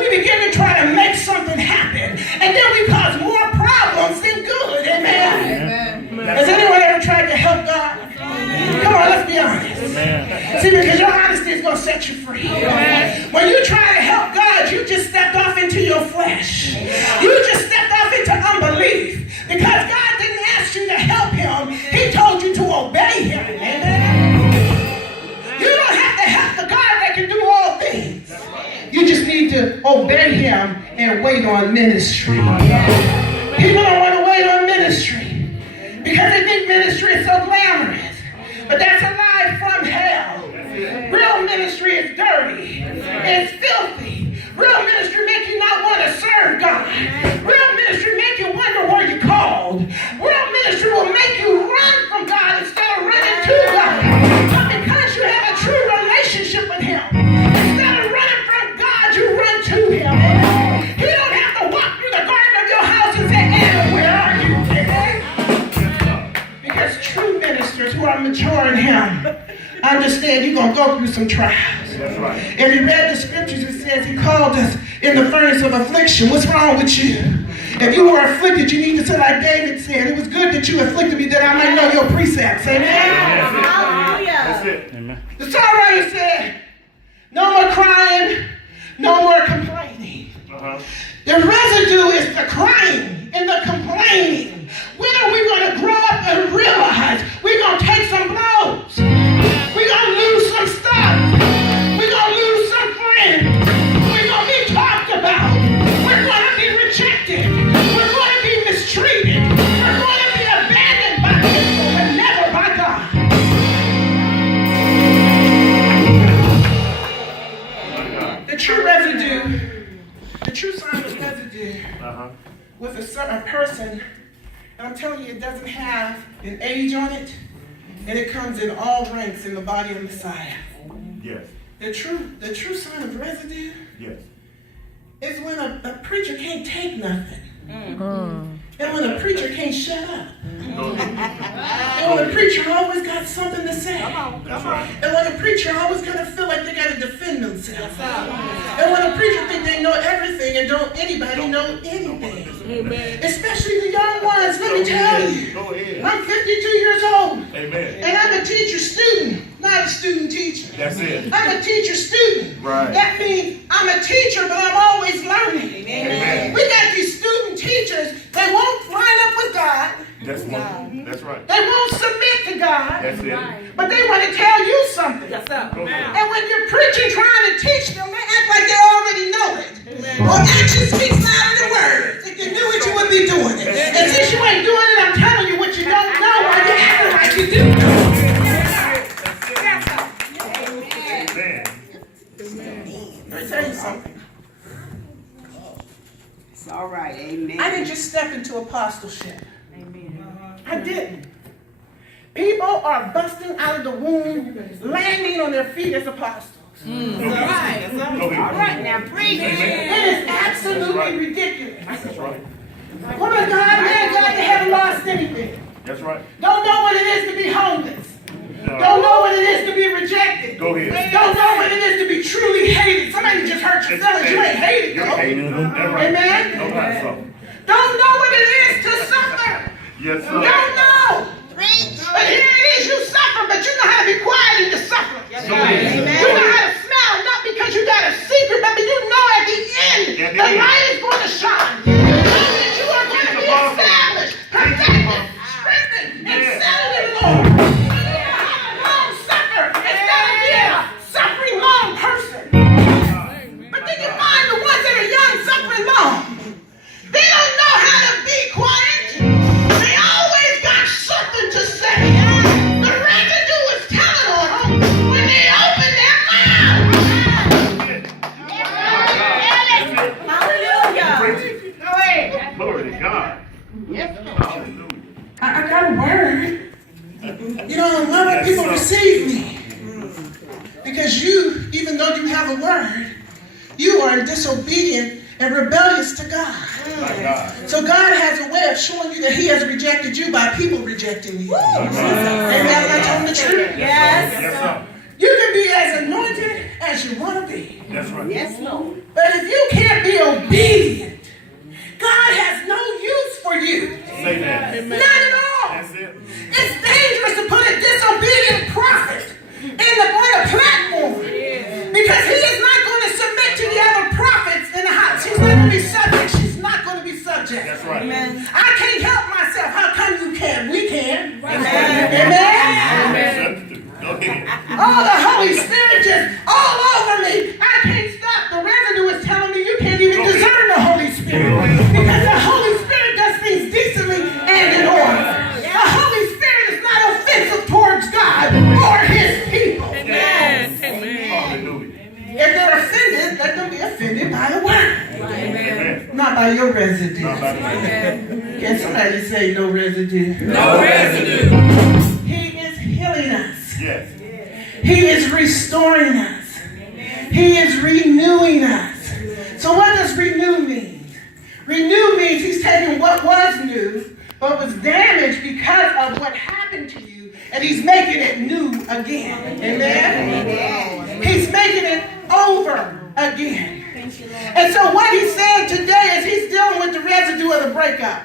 we begin to try to make something happen. And then we cause more problems than good. Amen. Has anyone ever tried to help God? Come on, let's be honest. Amen. See, because your honesty is going to set you free. Amen. When you try to help God, you just stepped off into your flesh. You just stepped off into unbelief. Because God didn't ask you to help him. He told you to obey him. Amen. You don't have to help the God that can do all things. You just need to obey him and wait on ministry. People don't want to wait on ministry because they think ministry is so glamorous. But that's a lie from hell. Real ministry is dirty. It's filthy. Real ministry makes you not want to serve God. Real ministry makes you wonder where you're called. Real ministry will make you run from God instead of running to God. But because you have a true relationship with him, instead of running from God, you run to him. You don't have to walk through the garden of your house and say, Anna, where are you? Because true ministers who are mature in him understand you're going to go through some trials. That's right. If you read the scriptures, it says he called us in the furnace of affliction. What's wrong with you? If you were afflicted, you need to say like David said, it was good that you afflicted me that I might know your precepts. Amen? That's it. Amen. The songwriter said, no more crying, no more complaining. The residue is the crying and the complaining. When are we going to grow up and realize we're going to take some blows? We're going to lose some stuff. We're going to lose some friends. We're going to be talked about. We're going to be rejected. We're going to be mistreated. We're going to be abandoned by people, but never by God. The true residue, the true sign of residue with a certain person, and I'm telling you, it doesn't have an age on it, and it comes in all ranks in the body of Messiah. Yes. The true sign of residue is when a preacher can't take nothing. And when a preacher can't shut up. And when a preacher always got something to say. And when a preacher always kind of feel like they got to defend themselves. And when a preacher think they know everything and don't anybody know anything. Amen. Especially the young ones, let me tell you. I'm 52 years old. Amen. And I'm a teacher student, not a student teacher. That's it. I'm a teacher student. Right. That means I'm a teacher, but I'm always learning. Amen. We got these student teachers, they won't line up with God. That's one. That's right. They won't submit to God. That's it. But they want to tell you something. Yes, sir. And when you're preaching, trying to teach them, they act like they already know it. Well, action speaks louder than words. If you knew it, you wouldn't be doing it. And since you ain't doing it, I'm telling you what you don't know while you're acting like you do know. Let me tell you something. It's all right. Amen. I didn't just step into apostleship. I didn't. People are busting out of the womb, landing on their feet as apostles. All right. All right, now preach. It is absolutely ridiculous. That's right. Woman of God, man, God, they haven't lost anything. That's right. Don't know what it is to be homeless. Don't know what it is to be rejected. Go ahead. Don't know what it is to be truly hated. Somebody just hurt your feelings. You ain't hated. You're hated. Amen? Don't know what it is to suffer. Yes, sir. Don't know. But here it is, you suffer, but you know how to be quiet in your suffering. Yes, you know how to smile, not because you got a secret, but you know at the end, the light is going to shine. You know that you are going to be established, protected, strengthened, and settled in the Lord. You know how to long suffer instead of being a suffering long person. But then you find the ones that are young suffering long. They don't know how to be quiet. They always got something to say. The residue is telling on them when they open their mouth. Hallelujah. Glory to God. Hallelujah. I got a word. You know, I love when people receive me. Because you, even though you have a word, you are disobedient and rebellious to God. So God has a way of showing you that he has rejected you by people rejecting you. Amen. Am I telling the truth? Yes. You can be as anointed as you want to be. That's right. Yes, Lord. But if you can't wanted to be subject, she's not going to be subject. That's right. Amen. I can't help myself. How come you can? We can. Amen. Amen. Go ahead. Oh, the Holy Spirit just all over me. I can't stop. The residue is telling me you can't even discern the Holy Spirit. Because the Holy Spirit does things decently and in order. The Holy Spirit is not offensive towards God or his people. Hallelujah. If they're offended, let them be offended by the word. Amen. Not by your residue. Not by the way. Can somebody say no residue? No residue. He is healing us. Yes. He is restoring us. He is renewing us. So what does renew mean? Renew means he's taking what was new, but was damaged because of what happened to you, and he's making it new again. Amen? He's making it over again. And so what he's saying today is he's dealing with the residue of the breakup.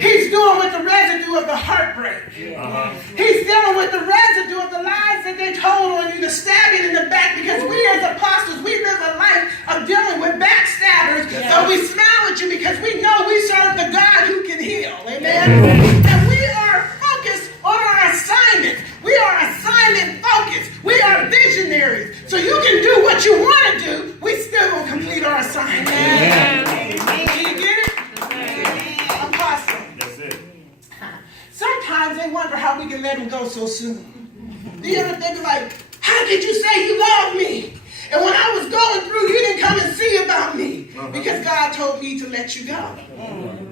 He's dealing with the residue of the heartbreak. He's dealing with the residue of the lies that they told on you, to stab it in the back, because we as apostles, we live a life of dealing with backstabbers. So we smile at you because we know we serve the God who can heal. Amen? And we are focused on our assignment. We are assignment focused. We are visionaries. So you can do what you want to do. We still will complete our assignment. Amen. You get it? Apostle. That's it. Sometimes they wonder how we can let him go so soon. The other they be like, how did you say you love me? And when I was going through, you didn't come and see about me. Because God told me to let you go.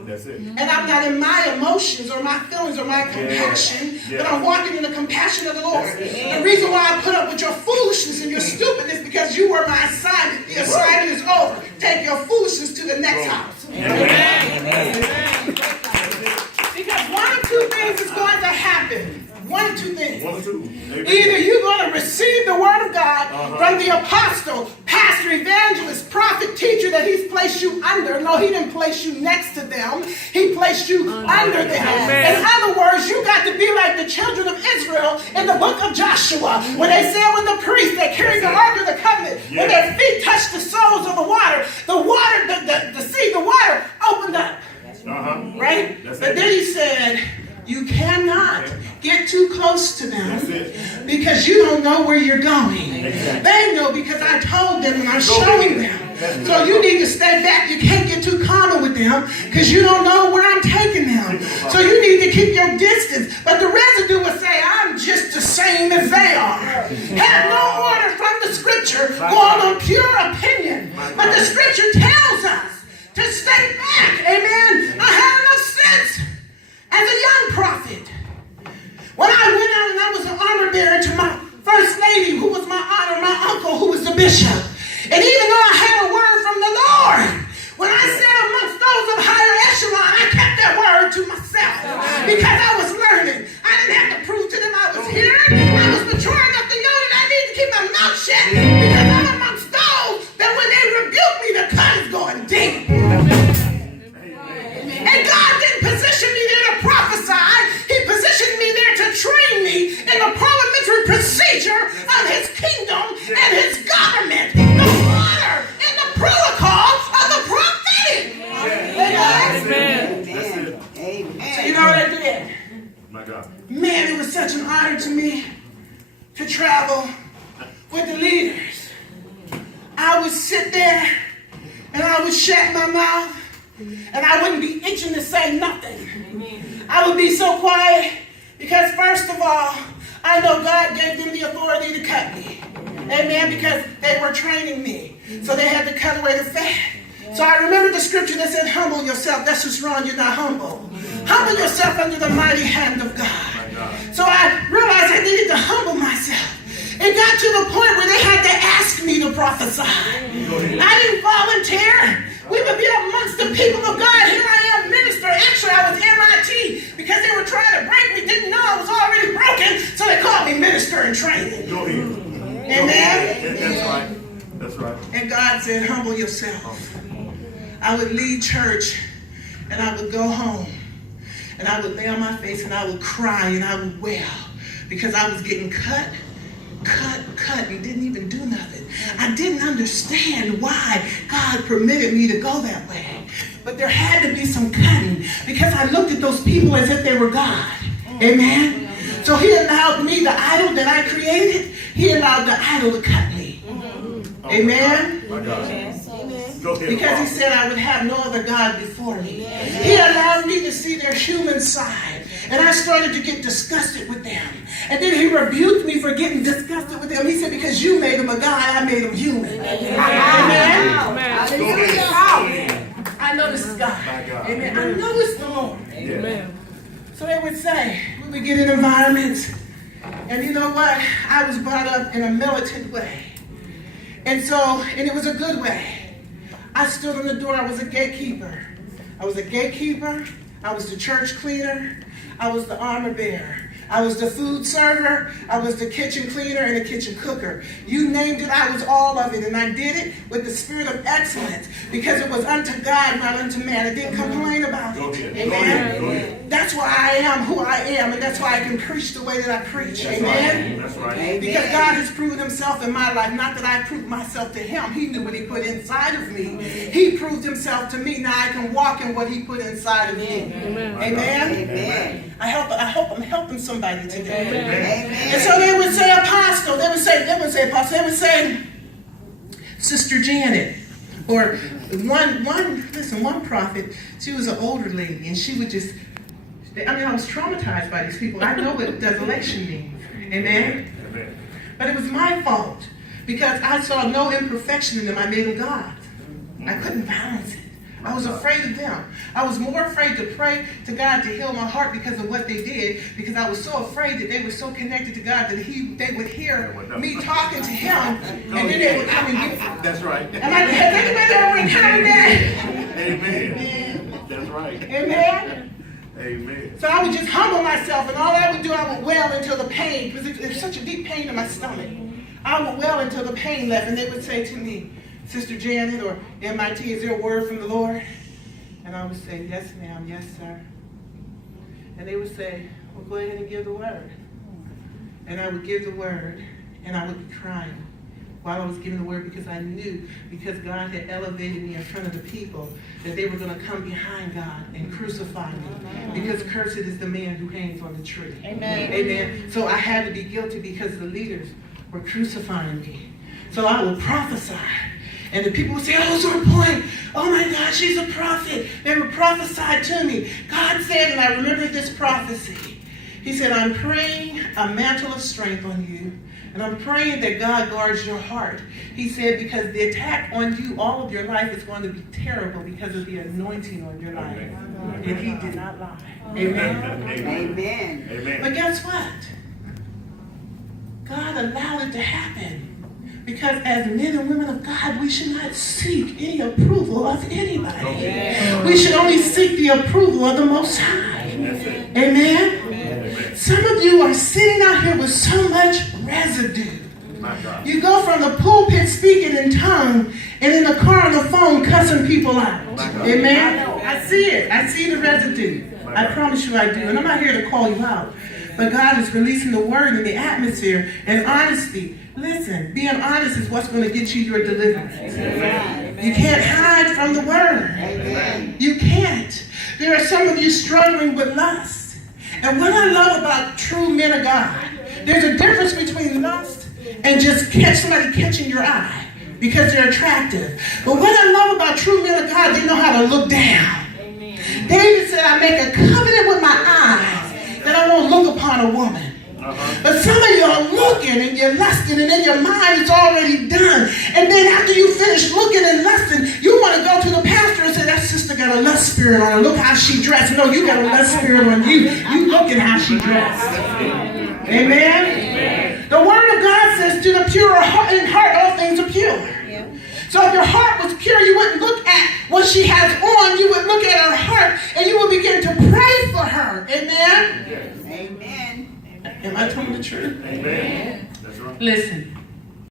That's it. And I'm not in my emotions or my feelings or my compassion, but I'm walking in the compassion of the Lord. The reason why I put up with your foolishness and your stupidness, because you were my assignment. The assignment is over. Take your foolishness to the next house. Because one of two things is going to happen. One of two things. One or two. Either you're going to receive the word of God from the apostle, pastor, evangelist, prophet, teacher that he's placed you under. No, he didn't place you next to them. He placed you under them. In other words, you got to be like the children of Israel in the book of Joshua, when they said when the priests, they carried the ark of the covenant, when their feet touched the soles of the water, the sea, the water opened up. Right? But then he said, you cannot get too close to them because you don't know where you're going. They know because I told them and I'm showing them. So you need to stay back. You can't get too common with them because you don't know where I'm taking them. So you need to keep your distance. But the residue will say, I'm just the same as they are. Have no order from the scripture, going on pure opinion. But the scripture tells us to stay back. Amen. I had enough sense as a young prophet. When I went out and I was an honor bearer to my first lady, who was my honor, my uncle, who was the bishop. And even though I had a word from the Lord, when I said amongst those of higher echelon, I kept that word to myself because I was learning. I didn't have to prove to them I was hearing. I was mature enough to know that I need to keep my mouth shut because I'm amongst those that when they rebuke me, the cut is going deep. And God didn't position me there to prophesy. He positioned me there to train me in the parliamentary procedure of his kingdom and his government. The order and the protocol of the prophetic. Amen. So you know what I did? My God. Man, it was such an honor to me to travel with the leaders. I would sit there and I would shut my mouth. And I wouldn't be itching to say nothing. I would be so quiet because first of all, I know God gave them the authority to cut me. Amen. Because they were training me. So they had to cut away the fat. So I remember the scripture that said, humble yourself. That's what's wrong. You're not humble. Humble yourself under the mighty hand of God. So I realized I needed to humble myself. It got to the point where they had to ask me to prophesy. I didn't volunteer. We would be amongst the people of God. Here I am, minister. Actually, I was MIT because they were trying to break me. Didn't know I was already broken, so they called me minister in training. Go ahead. Amen? That's right. That's right. And God said, humble yourself. I would lead church, and I would go home, and I would lay on my face, and I would cry, and I would wail because I was getting cut, and didn't even do nothing. I didn't understand why God permitted me to go that way. But there had to be some cutting because I looked at those people as if they were God. Amen? So he allowed me, the idol that I created, he allowed the idol to cut me. Amen? My God. Go ahead, Because he said I would have no other God before me. He allowed me to see their human side. And I started to get disgusted with them. And then he rebuked me for getting disgusted with them. He said, because you made them a God, I made them human. Amen? I know this is God. Amen. I know it's the Lord. Amen. So they would say, we would get in environments. And you know what? I was brought up in a militant way. And it was a good way. I stood on the door. I was a gatekeeper. I was a gatekeeper. I was the church cleaner. I was the armor bearer. I was the food server. I was the kitchen cleaner and the kitchen cooker. You named it, I was all of it. And I did it with the spirit of excellence because it was unto God, not unto man. I didn't complain about it. Amen. That's why I am who I am, and that's why I can preach the way that I preach. Amen. That's right. Because God has proven himself in my life. Not that I proved myself to him. He knew what he put inside of me. He proved himself to me. Now I can walk in what he put inside of me. Amen. Amen. I hope I'm helping somebody today. Amen. And so they would say apostle. They would say apostle. They would say Sister Janet. Or one prophet, she was an older lady, and she would just, I was traumatized by these people. I know what does election mean. Amen? Amen. But it was my fault because I saw no imperfection in them. I made them God. I couldn't balance it. I was afraid of them. I was more afraid to pray to God to heal my heart because of what they did, because I was so afraid that they were so connected to God that they would hear me talking to him, and then they would come and get me. That's right. And has anybody ever encountered that? Amen. That's right. Amen? Amen. So I would just humble myself, and all I would do, I would wail until the pain, because there's such a deep pain in my stomach. I would wail until the pain left, and they would say to me, Sister Janet or MIT, is there a word from the Lord? And I would say, yes, ma'am, yes, sir. And they would say, well, go ahead and give the word. And I would give the word, and I would be crying while I was giving the word because I knew, because God had elevated me in front of the people, that they were going to come behind God and crucify me. Because cursed is the man who hangs on the tree. Amen. Amen. So I had to be guilty because the leaders were crucifying me. So I would prophesy. And the people would say, oh, Sir Point, oh my God, she's a prophet. They would prophesy to me. God said, and I remember this prophecy. He said, I'm praying a mantle of strength on you. And I'm praying that God guards your heart. He said, because the attack on you all of your life is going to be terrible because of the anointing on your life. And he did not lie. Amen. Amen. Amen. But guess what? God allowed it to happen. Because as men and women of God, we should not seek any approval of anybody. Yeah. We should only seek the approval of the Most High. Amen? Amen? Some of you are sitting out here with so much residue. You go from the pulpit speaking in tongue and in the car on the phone cussing people out. Amen? I see it. I see the residue. I promise you I do. And I'm not here to call you out. But God is releasing the word in the atmosphere and honesty. Listen, being honest is what's going to get you your deliverance. Amen. You can't hide from the word. Amen. You can't. There are some of you struggling with lust. And what I love about true men of God, there's a difference between lust and just somebody catching your eye because they're attractive. But what I love about true men of God, they know how to look down. Amen. David said, I make a covenant with my eyes that I won't look upon a woman. But some of you are looking and you're lusting and in your mind it's already done. And then after you finish looking and lusting, you want to go to the pastor and say, that sister got a lust spirit on her. Look how she dressed. No, you got a lust spirit on you. You looking how she dressed. Amen? Amen. The word of God says, to the pure in heart all things are pure. So if your heart was pure, you wouldn't look at what she has on. You would look at her heart and you would begin to pray for her. Amen? Amen. Am I telling the truth? Amen. That's right. Listen,